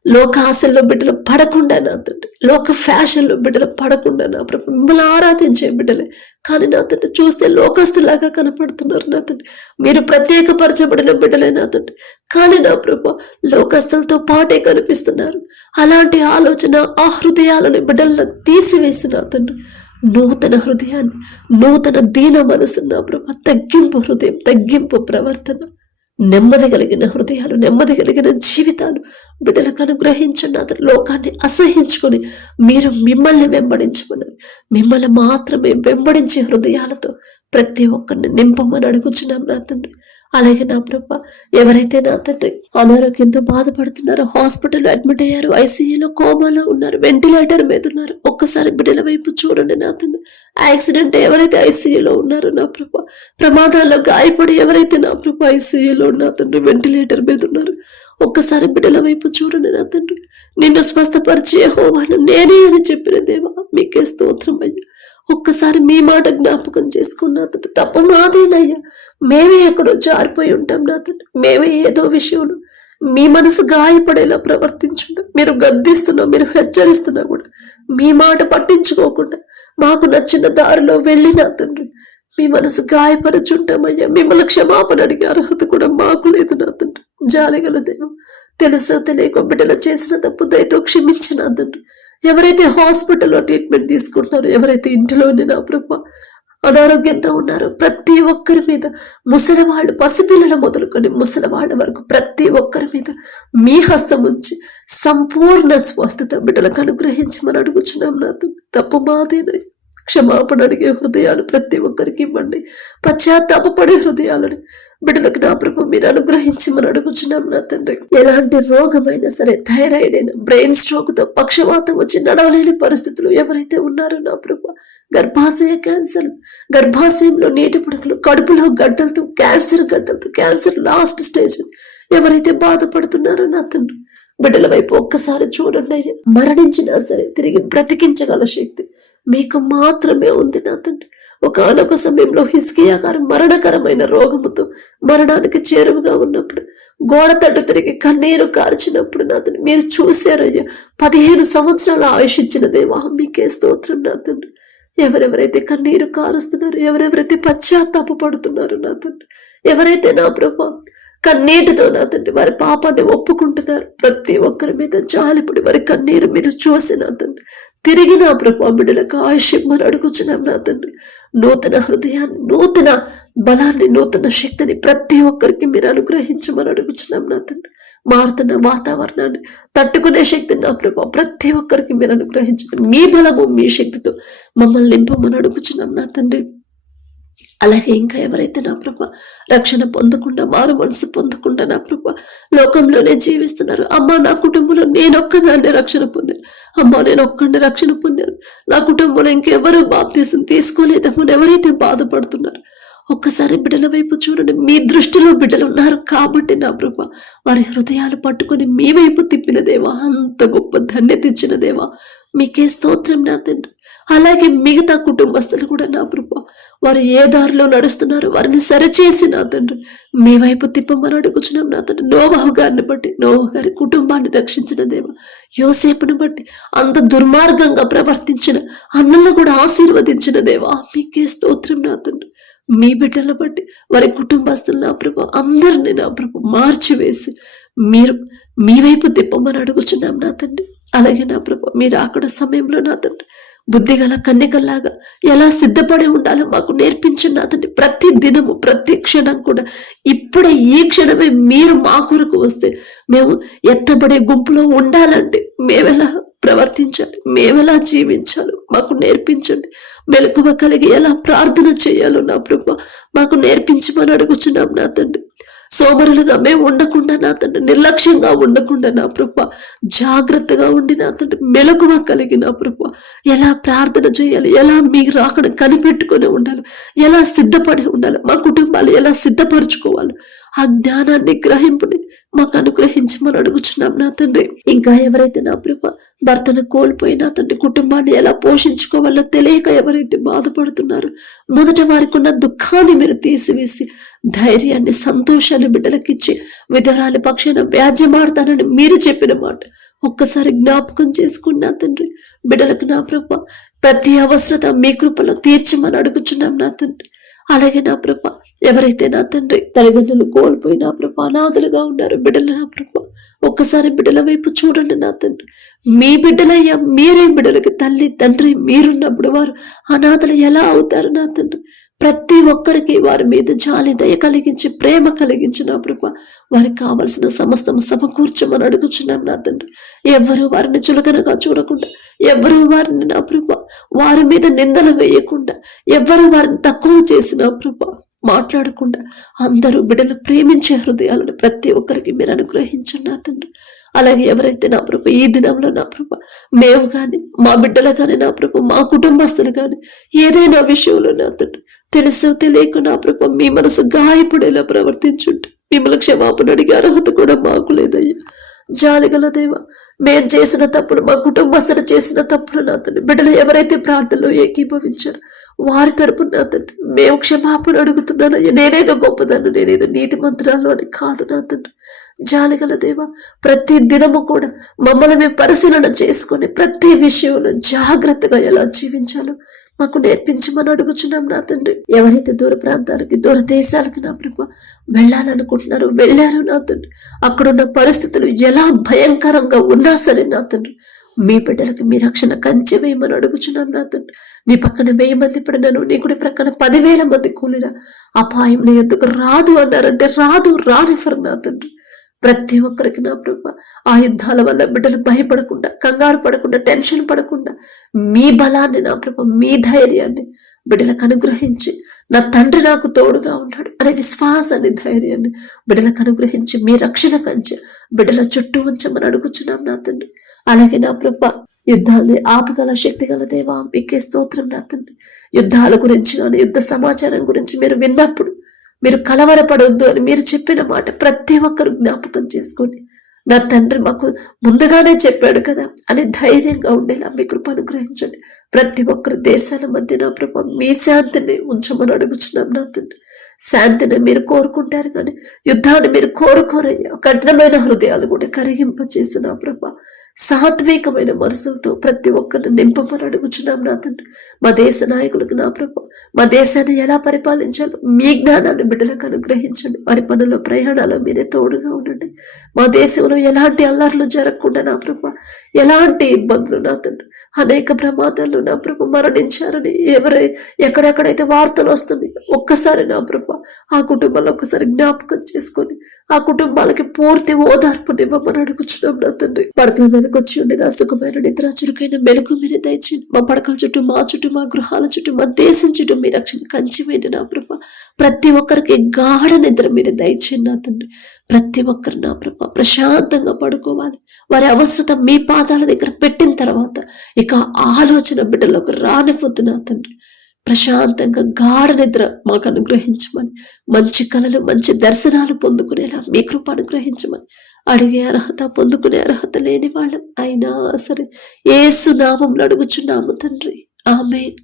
లోక ఆశల్లో బిడ్డలు పడకుండా నా తండ్రి, లోక ఫ్యాషన్లో బిడ్డలు పడకుండా నా ప్రభు మిమ్మల్ని ఆరాధించే బిడ్డలే, కానీ నా తండ్రి చూస్తే లోకస్తులాగా కనపడుతున్నారు నా తండ్రి. మీరు ప్రత్యేకపరచబడిన బిడ్డలే నా తండ్రి, కానీ నా ప్రభు లోకస్తులతో పాటే కనిపిస్తున్నారు. అలాంటి ఆలోచన ఆ హృదయాలను బిడ్డలను తీసివేసిన తండ్రి నూతన హృదయాన్ని, నూతన దీన మనసు నా ప్రభు, తగ్గింపు హృదయం, తగ్గింపు ప్రవర్తన, నెమ్మది కలిగిన హృదయాలు, నెమ్మది కలిగిన జీవితాలు బిడ్డలకు అనుగ్రహించండి. అతను లోకాన్ని అసహించుకొని మీరు మిమ్మల్ని వెంబడించమన్నారు, మిమ్మల్ని మాత్రమే వెంబడించే హృదయాలతో ప్రతి ఒక్కరిని నింపమని అడుగుచున్నాం నా తండ్రి. అలాగే నా ప్రభ ఎవరైతే నా తండ్రి అనారోగ్యంతో బాధపడుతున్నారో, హాస్పిటల్లో అడ్మిట్ అయ్యారు, ఐసీయూలో కోమాలో ఉన్నారు, వెంటిలేటర్ మీద ఉన్నారు, ఒక్కసారి బిడ్డల వైపు చూడండి నా తండ్రి. యాక్సిడెంట్ ఎవరైతే ఐసీయూలో ఉన్నారో నా ప్రభ, ప్రమాదాల్లో గాయపడి ఎవరైతే నా ప్రభ ఐసీయూలో నా తండ్రి వెంటిలేటర్ మీద ఉన్నారు, ఒక్కసారి బిడ్డల వైపు చూడండి నా తండ్రి. నిన్ను స్వస్థపరిచే యెహోవాను నేనే అని చెప్పిన దేవా మీకే స్తోత్రం అయ్యా. ఒక్కసారి మీ మాట జ్ఞాపకం చేసుకున్నా తండ్రి. తప్పు మాదేనయ్యా, మేమే ఎక్కడో జారిపోయి ఉంటాం నా తండ్రి. మేమే ఏదో విషయంలో మీ మనసు గాయపడేలా ప్రవర్తించుంటాం. మీరు గద్దిస్తున్నా, మీరు హెచ్చరిస్తున్నా కూడా మీ మాట పట్టించుకోకుండా మాకు నచ్చిన దారిలో వెళ్ళి నా తండ్రి మీ మనసు గాయపరచుంటామయ్యా. మిమ్మల్ని క్షమాపణ అడిగే అర్హత కూడా మాకు లేదు నా తండ్రి. జాలిగల దేవం, తెలుసో తెలియక బిడ్డలు చేసిన తప్పు దయతో క్షమించిన తండ్రి. ఎవరైతే హాస్పిటల్లో ట్రీట్మెంట్ తీసుకుంటున్నారో, ఎవరైతే ఇంటిలోనే నా ప్రభ అనారోగ్యంతో ఉన్నారో ప్రతి ఒక్కరి మీద, ముసలివాళ్ళు పసిపిల్లల మొదలుకొని ముసలివాళ్ళ వరకు ప్రతి ఒక్కరి మీద మీ హస్తం ఉంచి సంపూర్ణ స్వస్థత బిడ్డలకు అనుగ్రహించమని అడుగుచున్నాం నా తండ్రి. తప్పు మాదేనయ్యా, క్షమాపణ అడిగే హృదయాలు ప్రతి ఒక్కరికి ఇవ్వండి. పశ్చాత్తాపడే హృదయాలని బిడ్డలకు నా ప్రభు మీరు అనుగ్రహించమని అడుగుచున్నాం నా తండ్రి. ఎలాంటి రోగమైనా సరే, థైరాయిడ్ అయినా, బ్రెయిన్ స్ట్రోక్ తో పక్షవాతం వచ్చి నడవలేని పరిస్థితులు ఎవరైతే ఉన్నారో నా ప్రభు, గర్భాశయ క్యాన్సర్, గర్భాశయంలో నీటి పుడకలు, కడుపులో గడ్డలతో క్యాన్సర్, గడ్డలతో క్యాన్సర్ లాస్ట్ స్టేజ్ ఎవరైతే బాధపడుతున్నారో నా తండ్రి బిడ్డల వైపు ఒక్కసారి చూడండి అయ్యా. మరణించినా సరే తిరిగి బ్రతికించగల శక్తి మీకు మాత్రమే ఉంది నా తండ్రి. ఒకనొక సమయంలో హిజ్కియా గారు మరణకరమైన రోగముతో మరణానికి చేరువుగా ఉన్నప్పుడు గోడ తట్టు తిరిగి కన్నీరు కార్చినప్పుడు నా తండ్రి మీరు చూశారయ్యా. 15 సంవత్సరాల ఆయుష్ ఇచ్చిన దేవా మీకే స్తోత్రం నా తండ్రి. ఎవరెవరైతే కన్నీరు కారుస్తున్నారు, ఎవరెవరైతే పశ్చాత్తాప పడుతున్నారు నా తండ్రి, ఎవరైతే నా ప్రభా కన్నీటితో నా తండ్రి వారి పాపాన్ని ఒప్పుకుంటున్నారు, ప్రతి ఒక్కరి మీద జాలిపడి వారి కన్నీరు మీద చూసి నా తండ్రి తిరిగి నా ప్రభా బిడ్డలకు ఆయుష్ ఇమ్మని అడుగుచున్నాం నా తండ్రి. నూతన హృదయాన్ని, నూతన బలాన్ని, నూతన శక్తిని ప్రతి ఒక్కరికి మీరు అనుగ్రహించమని అడుగుచున్నాం నా తండ్రి. మారుతున్న వాతావరణాన్ని తట్టుకునే శక్తిని నా ప్రభా ప్రతి ఒక్కరికి మీరు అనుగ్రహించండి. మీ బలము మీ శక్తితో మమ్మల్ని నింపమని అడుగుచున్నాం నా తండ్రి. అలాగే ఇంకా ఎవరైతే నా ప్రభా రక్షణ పొందకుండా, మారు మనసు పొందకుండా నా ప్రభా లోకంలోనే జీవిస్తున్నారు, అమ్మా నా కుటుంబంలో నేనొక్కదాన్నే రక్షణ పొందాను, అమ్మా నేను ఒక్కడిని రక్షణ పొందాను, నా కుటుంబంలో ఇంకెవరూ బాప్తీసం తీసుకోలేదమ్మని ఎవరైతే బాధపడుతున్నారు ఒక్కసారి బిడ్డల వైపు చూడండి. మీ దృష్టిలో బిడ్డలు ఉన్నారు కాబట్టి నా ప్రభా వారి హృదయాలు పట్టుకొని మీ వైపు తిప్పిన దేవా, అంత గొప్ప ధన్యత ఇచ్చిన దేవా మీకే స్తోత్రం నా తండ్రి. అలాగే మిగతా కుటుంబస్తులు కూడా నా ప్రభా వారు ఏ దారిలో నడుస్తున్నారు వారిని సరిచేసి నా తండ్రి మీ వైపు తిప్పమని అడుగుచున్నాం నా తండ్రి. నోవహు గారిని బట్టి, నోవహు గారి కుటుంబాన్ని రక్షించిన దేవ, యోసేపుని బట్టి అంత దుర్మార్గంగా ప్రవర్తించిన అన్నలను కూడా ఆశీర్వదించిన దేవా మీకే స్తోత్రం నా తండ్రి. మీ బిడ్డల బట్టి వారి కుటుంబస్తులు నా ప్రభా అందరినీ నా ప్రభా మార్చివేసి మీరు మీ వైపు తిప్పమని అడుగుచున్నాం నా తండ్రి. అలాగే నా ప్రభా మీరు అక్కడ సమయంలో నా తండ్రి బుద్ధిగల కన్యకల్లాగా ఎలా సిద్ధపడి ఉండాలో మాకు నేర్పించండి నా తండ్రి. ప్రతి దినము ప్రతి క్షణం కూడా ఇప్పుడే ఈ క్షణమే మీరు మా కొరకు వస్తే మేము ఎత్తబడే గుంపులో ఉండాలంటే మేమెలా ప్రవర్తించాలి, మేమెలా జీవించాలో మాకు నేర్పించండి. మెలకువ కలిగి ఎలా ప్రార్థన చేయాలో నా ప్రభా మాకు నేర్పించమని అడుగుచున్నాం నా తండ్రి. సోమరులుగా మేము ఉండకుండా నా తండ్రి, నిర్లక్ష్యంగా ఉండకుండా నా ప్రభా జాగ్రత్తగా ఉండి నా తండ్రి మెలకువ కలిగి నా ప్రభా ఎలా ప్రార్థన చేయాలి, ఎలా మీకు రాకడ కనిపెట్టుకొని ఉండాలి, ఎలా సిద్ధపడి ఉండాలి, మా కుటుంబాలు ఎలా సిద్ధపరచుకోవాలి ఆ జ్ఞానాన్ని గ్రహింపుని మాకు అనుగ్రహించమని అడుగుచున్నాం నా తండ్రి. ఇంకా ఎవరైతే నా ప్రభా భర్తను కోల్పోయి నా తండ్రి కుటుంబాన్ని ఎలా పోషించుకోవాలో తెలియక ఎవరైతే బాధపడుతున్నారో మొదట వారికి ఉన్న దుఃఖాన్ని మీరు తీసివేసి ధైర్యాన్ని, సంతోషాన్ని బిడ్డలకిచ్చి విధవరాలి పక్షాన వ్యాజ్యమాడతానని మీరు చెప్పిన మాట ఒక్కసారి జ్ఞాపకం చేసుకున్నా తండ్రి. బిడ్డలకు నా ప్రభా ప్రతి అవసరత మీ కృపలో తీర్చమని అడుగుచున్నాం నా తండ్రి. అలాగే నా ప్రభా ఎవరైతే నా తండ్రి తల్లిదండ్రులు కోల్పోయి నా ప్రభా అనాథలుగా ఉన్నారు బిడ్డలు నా ప్రభా ఒక్కసారి బిడ్డల వైపు చూడండి నా తండ్రి. మీ బిడ్డలయ్యా, మీరే బిడ్డలకి తల్లి తండ్రి మీరున్నప్పుడు వారు అనాథలు ఎలా అవుతారు నా తండ్రి. ప్రతి ఒక్కరికి వారి మీద జాలి, దయ కలిగించి, ప్రేమ కలిగించి నా ప్రభా వారికి కావలసిన సమస్తము సమకూర్చమని అడుగుచున్నాం నా తండ్రి. ఎవ్వరూ వారిని చులకనగా చూడకుండా, ఎవ్వరూ వారిని నా ప్రభా వారి మీద నిందలు వేయకుండా, ఎవ్వరూ వారిని తక్కువ చేసిన ప్రభా మాట్లాడకుండా అందరూ బిడ్డలు ప్రేమించే హృదయాలను ప్రతి ఒక్కరికి మీరు అనుగ్రహించండి నా తండ్రి. అలాగే ఎవరైతే నా ప్రభా ఈ దినంలో నా ప్రభా మేము కానీ, మా బిడ్డలు కానీ నా ప్రభా మా కుటుంబస్తులు కానీ ఏదైనా విషయంలో నా తండ్రి తెలుసో తెలియక నా ప్రభా మీ మనసు గాయపడేలా ప్రవర్తించుంటే మిమ్మల్ని క్షమాపణ అడిగే అర్హత కూడా మాకు లేదయ్యా. జాలిగల దేవ, మేము చేసిన తప్పులు, మా కుటుంబస్తులు చేసిన తప్పులు నా తండ్రి బిడ్డలు ఎవరైతే ప్రార్థనలో ఏకీభవించారో వారి తరపున నా తండ్రి మేము క్షమాపణ అడుగుతున్నాను. నేనేదో గొప్పదాన్ని, నేనేదో నీతి మంత్రాలు అని కాదు నా తండ్రి. జాలిగల దేవ, ప్రతి దినము కూడా మమ్మల్ని మేము పరిశీలన చేసుకొని ప్రతి విషయంలో జాగ్రత్తగా ఎలా జీవించాలో మాకు నేర్పించమని అడుగుచున్నాం నా తండ్రి. ఎవరైతే దూర ప్రాంతానికి, దూర దేశాలకు నా ప్రభు వెళ్ళాలనుకుంటున్నారో వెళ్ళారు నా తండ్రి. అక్కడున్న పరిస్థితులు ఎలా భయంకరంగా ఉన్నా సరే నా తండ్రి మీ బిడ్డలకు మీ రక్షణ కంచె వేయమని అడుగుచున్నాం నా తండ్రి. నీ పక్కన 1000 మంది పడినను, నీ కూడా ప్రక్కన 10,000 మంది కూలిన అపాయం నీ ఎందుకు రాదు అన్నారంటే రాదు, రానిఫర్ నా తండ్రి. ప్రతి ఒక్కరికి నా ప్రభా ఆ యుద్ధాల వల్ల బిడ్డలు భయపడకుండా, కంగారు పడకుండా, టెన్షన్ పడకుండా మీ బలాన్ని నా ప్రభా మీ ధైర్యాన్ని బిడ్డలకు అనుగ్రహించి నా తండ్రి నాకు తోడుగా ఉన్నాడు అనే విశ్వాసాన్ని, ధైర్యాన్ని బిడ్డలకు అనుగ్రహించి మీ రక్షణ కంచె బిడ్డల చుట్టూ ఉంచమని అడుగుచున్నాం నా తండ్రి. అలాగే నా ప్రభా యుద్ధాన్ని ఆపగల శక్తి గల దేవా మీకే స్తోత్రం నా తండ్రి. యుద్ధాల గురించి కానీ, యుద్ధ సమాచారం గురించి మీరు విన్నప్పుడు మీరు కలవరపడొద్దు అని మీరు చెప్పిన మాట ప్రతి ఒక్కరు జ్ఞాపకం చేసుకోండి. నా తండ్రి మాకు ముందుగానే చెప్పాడు కదా అని ధైర్యంగా ఉండేలా మీ కృప అనుగ్రహించండి. ప్రతి ఒక్కరు దేశాల మధ్య నా ప్రభా మీ శాంతిని ఉంచమని అడుగుచున్నాం నా తండ్రి. శాంతిని మీరు కోరుకుంటారు కానీ యుద్ధాన్ని మీరు కోరుకోరయ్యా. కఠినమైన హృదయాలు కూడా కరిగింపచేసి నా ప్రభా సాత్వికమైన మనసులతో ప్రతి ఒక్కరిని నింపమని అడుగుచున్నాం నా తండ్రి. మా దేశ నాయకులకు నా ప్రభా మా దేశాన్ని ఎలా పరిపాలించాలో మీ జ్ఞానాన్ని బిడ్డలకు అనుగ్రహించండి. వారి పనుల ప్రయాణాలు మీరే తోడుగా ఉండండి. మా దేశంలో ఎలాంటి అల్లర్లు జరగకుండా నా ప్రభా ఎలాంటి ఇబ్బందులు నా తండ్రి అనేక ప్రమాదాలు నా ప్రభు మరణించారని ఎక్కడెక్కడైతే వార్తలు వస్తుంది ఒక్కసారి నా ప్రభు ఆ కుటుంబాలు ఒక్కసారి జ్ఞాపకం చేసుకొని ఆ కుటుంబాలకి పూర్తి ఓదార్పునివ్వమని అడుగుచున్నాం నా తండ్రి. పడకల మీదకి వచ్చి ఉండగా సుఖమైన నిద్ర చురుకైన మెలకు మీరే దయచేయండి. మా పడకల చుట్టూ మా చుట్టూ మా గృహాల చుట్టూ మా దేశం చుట్టూ మీ రక్షణ కంచివేయండి నా ప్రభ. ప్రతి ఒక్కరికి గాఢ నిద్ర మీరే దయచేయండి నా తండ్రి. ప్రతి ఒక్కరు నా ప్రభ ప్రశాంతంగా పడుకోవాలి. వారి అవసరత మీ పాదాల దగ్గర పెట్టిన తర్వాత ఇక ఆలోచన బిడ్డలోకి రానిపోద్దు నా తండ్రి. ప్రశాంతంగా గాఢ నిద్ర మాకు అనుగ్రహించమని, మంచి కళలు మంచి దర్శనాలు పొందుకునేలా మీ కృప అనుగ్రహించమని అడిగే అర్హత పొందుకునే అర్హత లేని వాళ్ళం అయినా సరే యేసు నామములో అడుగుచున్నాము తండ్రి. ఆమేన్.